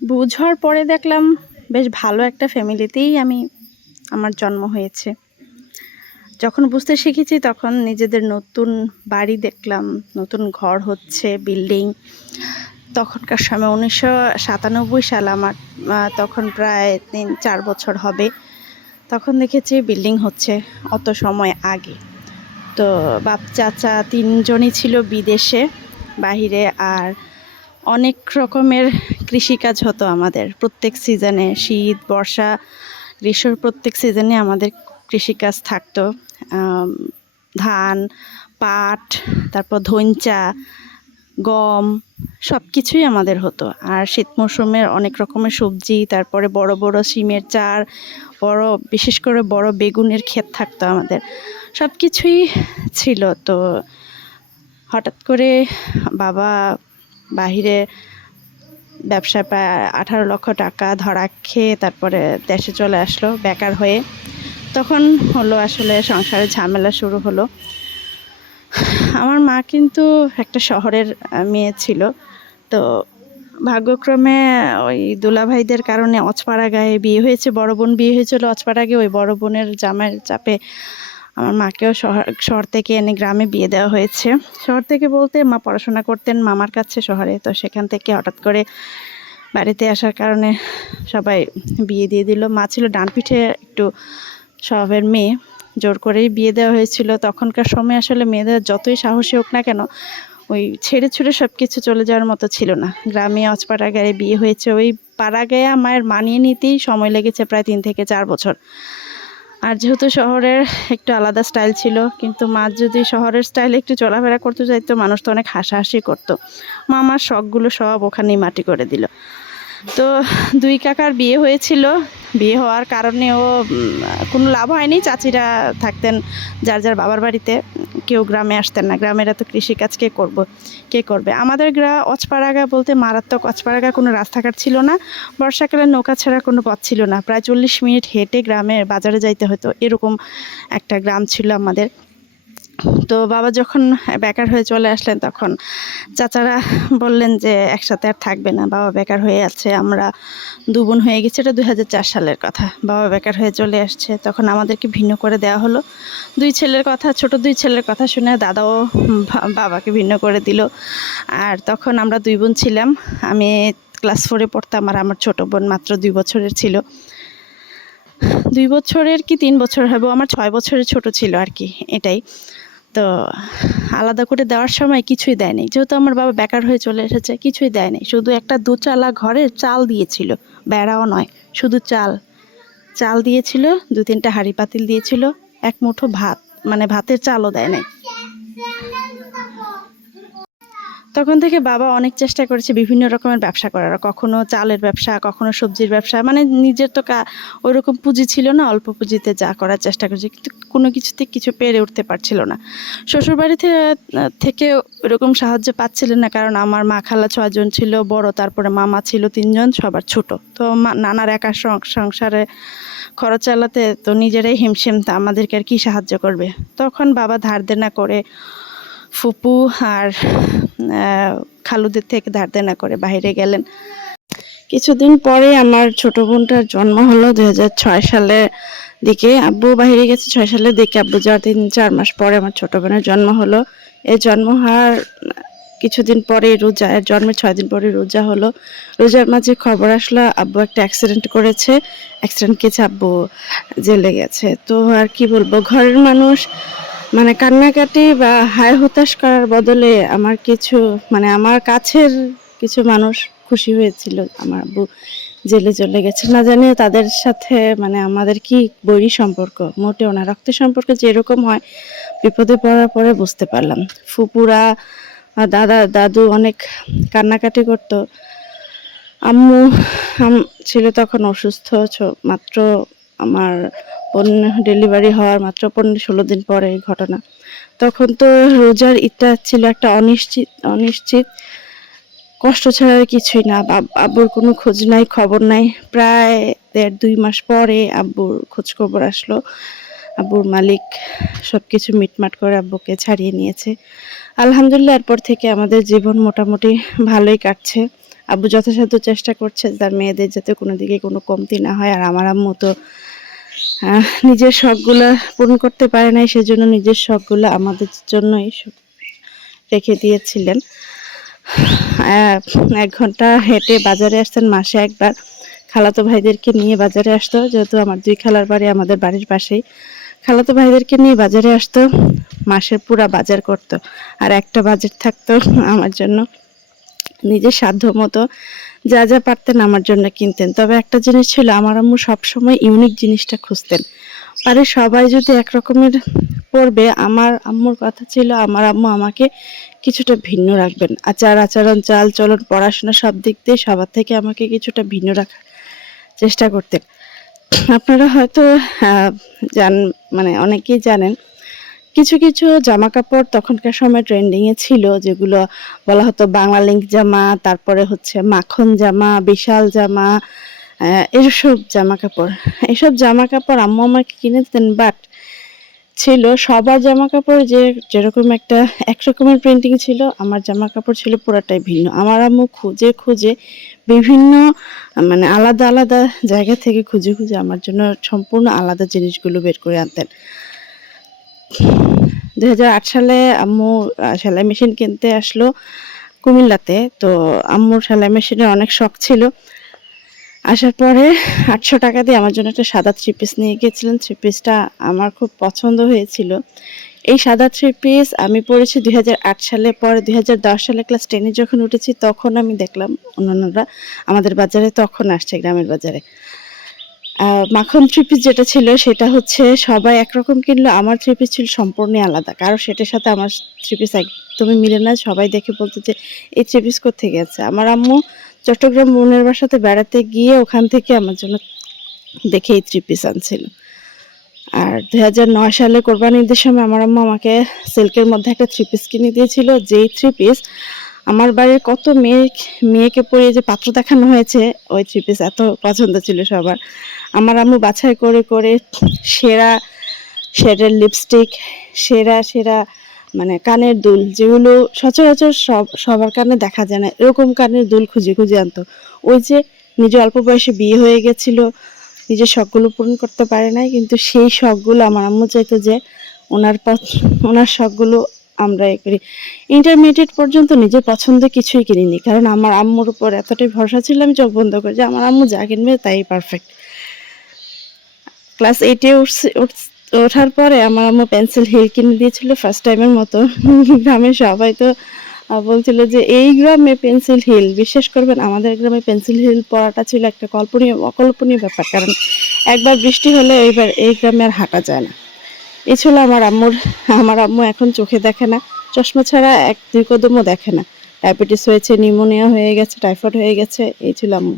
বুঝার পরে দেখলাম বেশ ভালো একটা ফ্যামিলিতেই আমার জন্ম হয়েছে। যখন বুঝতে শিখেছি তখন নিজেদের নতুন বাড়ি দেখলাম, নতুন ঘর হচ্ছে, বিল্ডিং। তখনকার সময় ১৯৯৭ সাল আমার, তখন প্রায় ৩-৪ বছর হবে। তখন দেখেছি বিল্ডিং হচ্ছে অত সময় আগে। তো বাপ চাচা ৩ জনই ছিল বিদেশে, বাহিরে। আর অনেক রকমের কৃষিকাজ হতো আমাদের প্রত্যেক সিজনে, শীত, বর্ষা, গ্রীষ্ম, প্রত্যেক সিজনে আমাদের কৃষিকাজ থাকতো। ধান, পাট, তারপর ধইঞ্চা, গম, সব কিছুই আমাদের হতো। আর শীত মৌসুমের অনেক রকমের সবজি, তারপরে বড় বড় শিমের চার, বিশেষ করে বড় বেগুনের ক্ষেত থাকতো আমাদের। সব কিছুই ছিল। তো হঠাৎ করে বাবা বাহিরে ব্যবসায় প্রায় ১৮ লক্ষ টাকা ধরা খেয়ে তারপরে দেশে চলে আসলো বেকার হয়ে। তখন হলো আসলে সংসারে ঝামেলা শুরু হলো। আমার মা কিন্তু একটা শহরের মেয়ে ছিল। তো ভাগ্যক্রমে ওই দুলাভাইদের কারণে অজপাড়াগাঁয়ে বিয়ে হয়েছে। বড় বোন বিয়ে হয়েছিল অজপাড়াগে। ওই বড় বোনের জামাইয়ের চাপে আমার মাকেও শহর থেকে এনে গ্রামে বিয়ে দেওয়া হয়েছে। শহর থেকে বলতে মা পড়াশোনা করতেন মামার কাছে শহরে। তো সেখান থেকে হঠাৎ করে বাড়িতে আসার কারণে সবাই বিয়ে দিয়ে দিল। মা ছিল ডানপিঠে একটু স্বভাবের মেয়ে, জোর করেই বিয়ে দেওয়া হয়েছিল। তখনকার সময় আসলে মেয়েদের যতই সাহসী হোক না কেন, ওই ছেড়ে ছুড়ে সব কিছু চলে যাওয়ার মতো ছিল না। গ্রামে অজপাড়াগাঁয়ে বিয়ে হয়েছে। ওই পাড়াগাঁয়ে মায়ের মানিয়ে নিতেই সময় লেগেছে প্রায় ৩ থেকে ৪ বছর। আর যেহেতু শহরের একটু আলাদা স্টাইল ছিল, কিন্তু মা যদি শহরের স্টাইলে একটু চলাফেরা করতে চাইতো, মানুষ তো অনেক হাসাহাসি করতো। মা আমার শখগুলো সব ওখানেই মাটি করে দিল। তো ২ কাকার বিয়ে হয়েছিল। বিয়ে হওয়ার কারণেও কোনো লাভ হয়নি। চাচিরা থাকতেন যার যার বাবার বাড়িতে, কেউ গ্রামে আসতেন না। গ্রামের এত কৃষিকাজ কে করবে? আমাদের অজপাড়াগা বলতে মারাত্মক। অজপাড়াগা কোনো রাস্তাঘাট ছিল না, বর্ষাকালে নৌকা ছাড়া কোনো পথ ছিল না। প্রায় ৪০ মিনিট হেঁটে গ্রামের বাজারে যাইতে হতো, এরকম একটা গ্রাম ছিল আমাদের। তো বাবা যখন বেকার হয়ে চলে আসলেন, তখন চাচারা বললেন যে একসাথে আর থাকবে না, বাবা বেকার হয়ে আছে। আমরা ২ বোন হয়ে গেছি, এটা ২০০৪ সালের কথা। বাবা বেকার হয়ে চলে আসছে, তখন আমাদেরকে ভিন্ন করে দেওয়া হলো। ২ ছেলের কথা, ছোট ২ ছেলের কথা শুনে দাদাও বাবাকে ভিন্ন করে দিল। আর তখন আমরা ২ বোন ছিলাম। আমি ক্লাস 4-এ পড়তাম, আর আমার ছোট বোন মাত্র ২ বছরের ছিল। ২ বছরের কি ৩ বছর হবে, আমার ৬ বছরের ছোট ছিল আর কি, এটাই। তো আলাদা করে দেওয়ার সময় কিছুই দেয়নি। যেহেতু আমার বাবা বেকার হয়ে চলে এসেছে, কিছুই দেয়নি। শুধু একটা দোচালা ঘরের চাল দিয়েছিল, বেড়াও নয়, শুধু চাল দিয়েছিল। ২-৩টা হাঁড়ি পাতিল দিয়েছিল, এক মুঠো ভাত, মানে ভাতের চালও দেয় নাই। তখন থেকে বাবা অনেক চেষ্টা করেছে বিভিন্ন রকমের ব্যবসা করার, কখনো চালের ব্যবসা, কখনো সবজির ব্যবসা। মানে নিজের তো ওইরকম পুঁজি ছিল না, অল্প পুঁজিতে যা করার চেষ্টা করেছে, কিন্তু কোনো কিছুতে কিছু পেরে উঠতে পারছিল না। শ্বশুরবাড়ি থেকে ওইরকম সাহায্য পাচ্ছিলেন না, কারণ আমার মা খালা ৬ জন ছিল বড়, তারপরে মামা ছিল ৩ জন, সবার ছোট। তো নানার একা সংসারে খরচ চালাতে তো নিজেরাই হিমশিম, তা আমাদেরকে আর কি সাহায্য করবে। তখন বাবা ধার দেনা করে, ফুপু আর খালুদের থেকে ধার দেনা করে বাইরে গেলেন। কিছুদিন পরে আমার ছোট বোনটার জন্ম হলো ২০০৬ সালের দিকে। আব্বু বাইরে গেছে ৬ সালের দিকে। আব্বু যাওয়ার ৩-৪ মাস পরে আমার ছোট বোনের জন্ম হলো। এই জন্ম হওয়ার কিছুদিন পরে রোজা, এর জন্মের ৬ দিন পরে রোজা হলো। রোজার মাঝে খবর আসলো আব্বু একটা অ্যাক্সিডেন্ট করেছে। অ্যাক্সিডেন্ট কেসে আব্বু জেলে গেছে। তো আর কি বলবো, ঘরের মানুষ মানে কান্নাকাটি বা হায় হতাশ করার বদলে আমার কাছের কিছু মানুষ খুশি হয়েছিল আমার আব্বু জেলে চলে গেছে। না জানি তাদের সাথে মানে আমাদের কি বৈরী সম্পর্ক, মোটেও না। রক্তের সম্পর্ক যেরকম হয়, বিপদে পড়ার পরে বুঝতে পারলাম। ফুপুরা, দাদু অনেক কান্নাকাটি করতো। আম্মু ছিল তখন অসুস্থ, মাত্র আমার বোন ডেলিভারি হওয়ার মাত্র ১৫-১৬ দিন পরে এই ঘটনা। তখন তো রোজার ঈদটা ছিল একটা অনিশ্চিত কষ্ট ছাড়া আর কিছুই না। আব্বুর কোনো খোঁজ নাই, খবর নাই। প্রায় ১.৫-২ মাস পরে আব্বুর খোঁজ খবর আসলো। আব্বুর মালিক সবকিছু মিটমাট করে আব্বুকে ছাড়িয়ে নিয়েছে। আলহামদুলিল্লাহ, এরপর থেকে আমাদের জীবন মোটামুটি ভালোই কাটছে। আব্বু যথাসাধ্য চেষ্টা করছে তার মেয়েদের যাতে কোনো দিকে কোনো কমতি না হয়। আর আমার আম্মু তো নিজের শখগুলো পূরণ করতে পারে নাই, সেজন্য নিজের শখগুলো আমাদের জন্যই রেখে দিয়েছিলেন। 1 ঘন্টা হেঁটে বাজারে আসতেন মাসে একবার। খালাতো ভাইদেরকে নিয়ে বাজারে আসতো, যেহেতু আমার 2 খালার বাড়ি আমাদের বাড়ির পাশেই। খালাতো ভাইদেরকে নিয়ে বাজারে আসতো, মাসের পুরা বাজার করত। আর একটা বাজার থাকতো আমার জন্য। নিজের সাধ্য মতো যা যা পারতেন আমার জন্য কিনতেন। তবে একটা জিনিস ছিল, আমার আম্মু সবসময় ইউনিক জিনিসটা খুঁজতেন। আরে সবাই যদি একরকমের পড়বে, আমার আম্মুর কথা ছিল আমার আম্মু আমাকে কিছুটা ভিন্ন রাখবেন। আচার আচরণ, চাল চলন, পড়াশোনা সব দিক দিয়ে সবার থেকে আমাকে কিছুটা ভিন্ন রাখার চেষ্টা করতেন। আপনারা হয়তো জান মানে অনেকেই জানেন, কিছু কিছু জামা কাপড় তখনকার সময় ট্রেন্ডিং এ ছিল, যেগুলো বলা হতো বাংলা লিঙ্ক জামা, তারপরে হচ্ছে মাখন জামা, বিশাল জামা, এসব জামা কাপড়। এসব জামা কাপড় আম্মু আমাকে কিনে দিতেন, বাট ছিল সবার জামা কাপড় যে যেরকম একটা একরকমের প্রিন্টিং ছিল, আমার জামা কাপড় ছিল পুরাটাই ভিন্ন। আমার আম্মু খুঁজে খুঁজে বিভিন্ন আলাদা আলাদা জায়গা থেকে খুঁজে খুঁজে আমার জন্য সম্পূর্ণ আলাদা জিনিসগুলো বের করে আনতেন। 2008 সালে আম্মু সেলাই মেশিন কিনতে আসলো কুমিল্লাতে। তো আম্মুর সেলাই মেশিনের অনেক শখ ছিল। আসার পরে 800 টাকা দিয়ে আমার জন্য একটা সাদা 3 পিস নিয়ে গিয়েছিলেন। 3 পিসটা আমার খুব পছন্দ হয়েছিল। এই সাদা 3 পিস আমি পড়েছি 2008 সালে। পরে 2010 সালে ক্লাস 10 এ যখন উঠেছি তখন আমি দেখলাম অন্যান্যরা আমাদের বাজারে তখন আসছে, গ্রামের বাজারে। মাখন 3 পিস যেটা ছিল সেটা হচ্ছে সবাই একরকম কিনলো, আমার 3 পিস ছিল সম্পূর্ণই আলাদা। কারণ সেটার সাথে আমার 3 পিস একদমই মিলে না। সবাই দেখে বলতো যে এই 3 পিস কোত্থেকে আছে? আমার আম্মু চট্টগ্রাম বোনের বাসাতে বেড়াতে গিয়ে ওখান থেকে আমার জন্য দেখে এই 3 পিস আনছিল। আর 2009 সালে কোরবানির ঈদের সময় আমার আম্মু আমাকে সিল্কের মধ্যে একটা 3 পিস কিনে দিয়েছিল, যেই 3 পিস আমার বাড়ির কত মেয়েকে পরিয়ে যে পাত্র দেখানো হয়েছে, ওই 3 পিস এত পছন্দ ছিল সবার। আমার আম্মু বাছাই করে করে সেরা শেডের লিপস্টিক, সেরা সেরা কানের দুল, যেগুলো সচরাচর সবার কানে দেখা যায় না, এরকম কানের দুল খুঁজে খুঁজে আনতো। ওই যে নিজে অল্প বয়সে বিয়ে হয়ে গেছিল, নিজের শখগুলো পূরণ করতে পারে নাই, কিন্তু সেই শখগুলো আমার আম্মু চাইতো যে ওনার শখগুলো আমরা করি। ইন্টারমিডিয়েট পর্যন্ত নিজের পছন্দের কিছুই কিনিনি, কারণ আমার আম্মুর উপর এতটাই ভরসা ছিল, আমি চোখ বন্ধ করে যে আমার আম্মু যা কিনবে তাই পারফেক্ট। ক্লাস 8 এ ওঠার পরে আমার আম্মু পেন্সিল হিল কিনে দিয়েছিল ফার্স্ট টাইমের মতো। গ্রামের সবাই তো বলছিল যে এই গ্রামে পেন্সিল হিল, বিশ্বাস করবেন আমাদের গ্রামে পেন্সিল হিল পরাটা ছিল একটা অকল্পনীয় ব্যাপার। কারণ একবার বৃষ্টি হলে এইবার এই গ্রামে আর হাঁটা যায় না। এই ছিল আমার আম্মু এখন চোখে দেখে না, চশমা ছাড়া 1-2 কদমও দেখে না। ডায়াবেটিস হয়েছে, নিউমোনিয়া হয়ে গেছে, টাইফয়েড হয়ে গেছে। এই ছিল আম্মু।